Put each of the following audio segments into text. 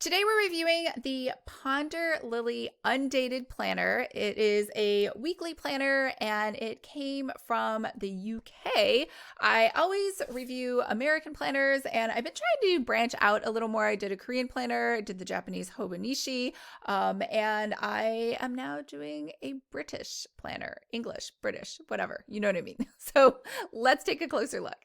Today we're reviewing the Ponderlilly Undated Planner. It is a weekly planner and it came from the UK. I always review American planners and I've been trying to branch out a little more. I did a Korean planner, I did the Japanese Hobonichi, and I am now doing a British planner, English, British, whatever, you know what I mean. So let's take a closer look.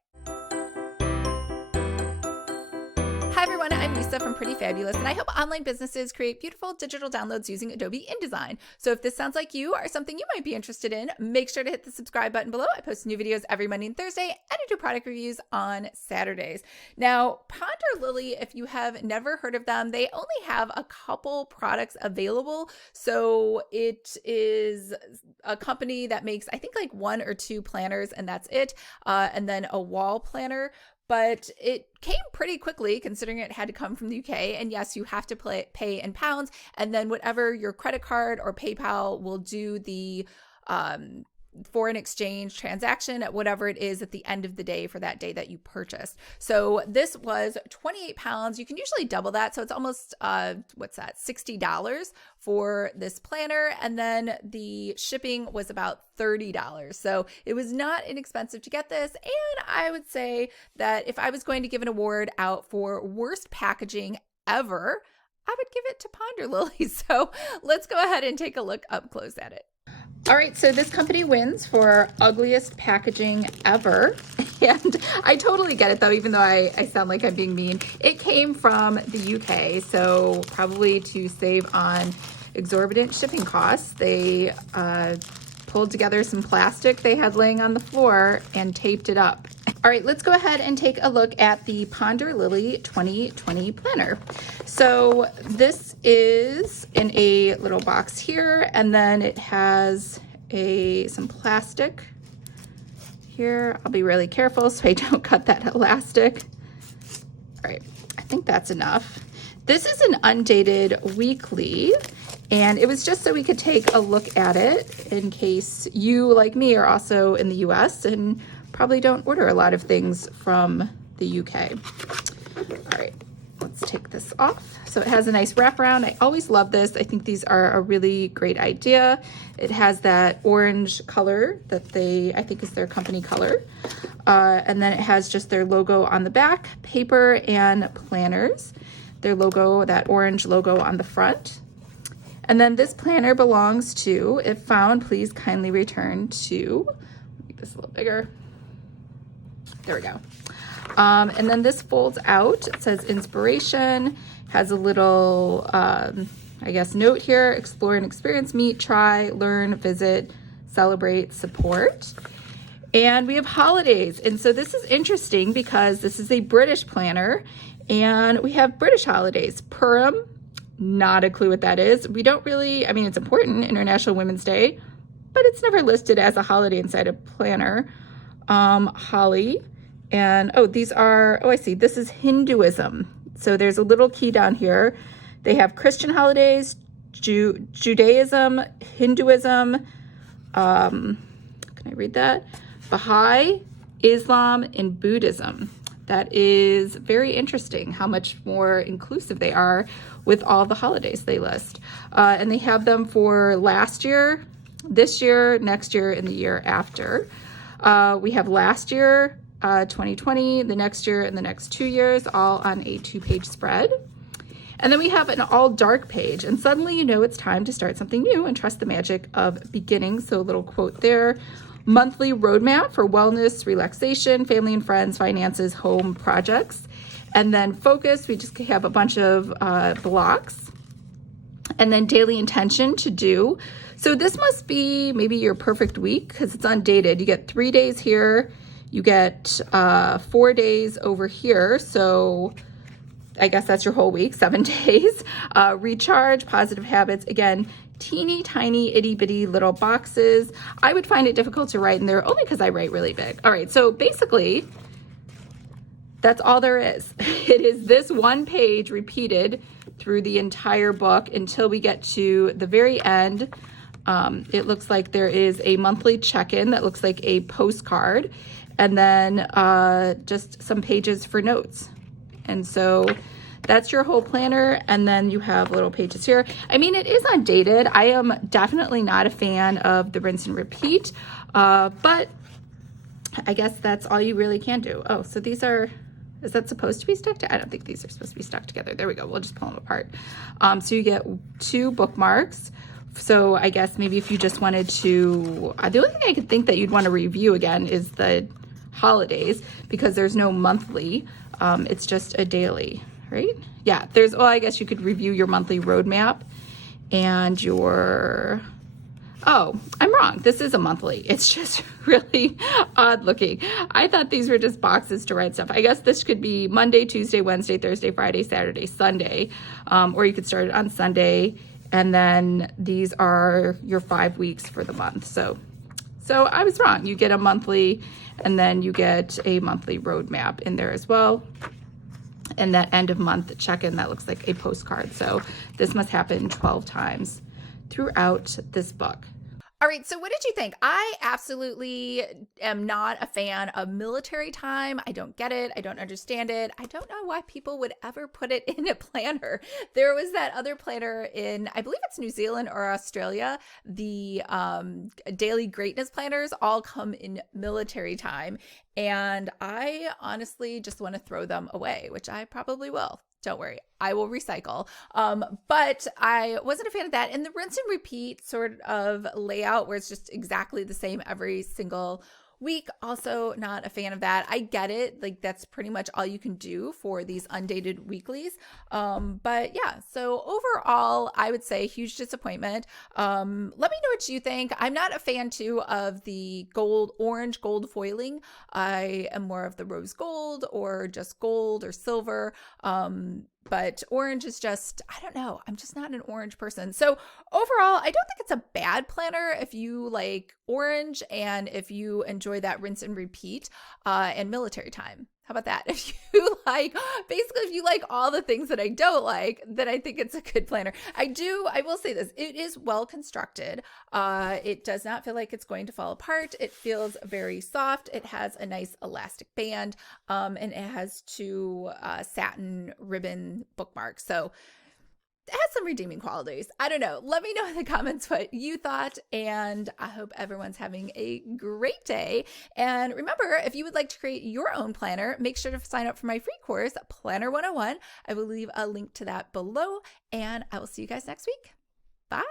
Hi everyone, I'm Lisa from Pretty Fabulous, and I help online businesses create beautiful digital downloads using Adobe InDesign. So if this sounds like you or something you might be interested in, make sure to hit the subscribe button below. I post new videos every Monday and Thursday, and I do product reviews on Saturdays. Now, Ponderlilly, if you have never heard of them, they only have a couple products available. So it is a company that makes, I think, like 1 or 2 planners, and that's it, and then a wall planner. But it came pretty quickly considering it had to come from the UK. And yes, you have to pay in pounds. And then whatever your credit card or PayPal will do the foreign exchange transaction at whatever it is at the end of the day for that day that you purchased. So this was 28 pounds. You can usually double that. So it's almost, what's that, $60 for this planner. And then the shipping was about $30. So it was not inexpensive to get this. And I would say that if I was going to give an award out for worst packaging ever, I would give it to Ponderlilly. So let's go ahead and take a look up close at it. All right, so this company wins for ugliest packaging ever. And I totally get it though, even though I sound like I'm being mean. It came from the UK, so probably to save on exorbitant shipping costs, they pulled together some plastic they had laying on the floor and taped it up. All right, let's go ahead and take a look at the Ponderlilly 2020 planner. So this is in a little box here, and then it has some plastic here. I'll be really careful so I don't cut that elastic. All right, I think that's enough. This is an Undated weekly, and it was just so we could take a look at it in case you, like me, are also in the US and probably don't order a lot of things from the UK. All right, let's take this off. So it has a nice wraparound. I always love this. I think these are a really great idea. It has that orange color that I think is their company color. And then it has just their logo on the back, paper and planners. Their logo, that orange logo on the front. And then this planner belongs to, if found, please kindly return to, make this a little bigger. There we go. And then this folds out. It says inspiration, has a little, I guess, note here: explore and experience, meet, try, learn, visit, celebrate, support. And we have holidays. And so this is interesting because this is a British planner and we have British holidays. Purim, not a clue what that is. We don't really, I mean, it's important, International Women's Day, but it's never listed as a holiday inside a planner. Holly. And these are, I see, this is Hinduism. So there's a little key down here. They have Christian holidays, Judaism, Hinduism, can I read that? Baha'i, Islam, and Buddhism. That is very interesting how much more inclusive they are with all the holidays they list. And they have them for last year, this year, next year, and the year after. We have last year, 2020, the next year, and the next 2 years, all on a 2-page spread. And then we have an all dark page, and suddenly you know it's time to start something new and trust the magic of beginning. So a little quote there: monthly roadmap for wellness, relaxation, family and friends, finances, home projects. And then focus, we just have a bunch of blocks. And then daily intention to do. So this must be maybe your perfect week because it's undated. You get 3 days here. You get 4 days over here. So I guess that's your whole week, 7 days. Recharge, positive habits. Again, teeny tiny itty bitty little boxes. I would find it difficult to write in there only because I write really big. All right, so basically that's all there is. It is this one page repeated through the entire book until we get to the very end. It looks like there is a monthly check-in that looks like a postcard, and then just some pages for notes. And so that's your whole planner. And then you have little pages here. I mean, it is undated. I am definitely not a fan of the rinse and repeat, but I guess that's all you really can do. Oh, so these are, is that supposed to be stuck to? I don't think these are supposed to be stuck together. There we go. We'll just pull them apart. So you get 2 bookmarks. So I guess maybe if you just wanted to, the only thing I could think that you'd want to review again is the holidays, because there's no monthly. It's just a daily, right? Yeah, there's, well, I guess you could review your monthly roadmap and your, oh, I'm wrong. This is a monthly. It's just really odd looking. I thought these were just boxes to write stuff. I guess this could be Monday, Tuesday, Wednesday, Thursday, Friday, Saturday, Sunday, or you could start it on Sunday. And then these are your 5 weeks for the month. So I was wrong. You get a monthly, and then you get a monthly roadmap in there as well. And that end of month check-in, that looks like a postcard. So this must happen 12 times throughout this book. All right, so what did you think? I absolutely am not a fan of military time. I don't get it. I don't understand it. I don't know why people would ever put it in a planner. There was that other planner in, I believe it's New Zealand or Australia. The daily greatness planners all come in military time. And I honestly just want to throw them away, which I probably will. Don't worry, I will recycle. But I wasn't a fan of that. And the rinse and repeat sort of layout where it's just exactly the same every single week, also not a fan of that. I get it. Like, that's pretty much all you can do for these undated weeklies. But yeah, so overall, I would say huge disappointment. Let me know what you think. I'm not a fan too of the orange gold foiling. I am more of the rose gold or just gold or silver. But orange is just, I don't know. I'm just not an orange person. So overall, I don't think it's a bad planner if you like orange and if you enjoy that rinse and repeat and military time. How about that? If you like, basically, if you like all the things that I don't like, then I think it's a good planner. I will say this, it is well constructed. It does not feel like it's going to fall apart. It feels very soft. It has a nice elastic band, and it has 2 satin ribbon bookmarks. So it has some redeeming qualities. I don't know. Let me know in the comments what you thought, and I hope everyone's having a great day. And remember, if you would like to create your own planner, make sure to sign up for my free course, Planner 101. I will leave a link to that below, and I will see you guys next week. Bye.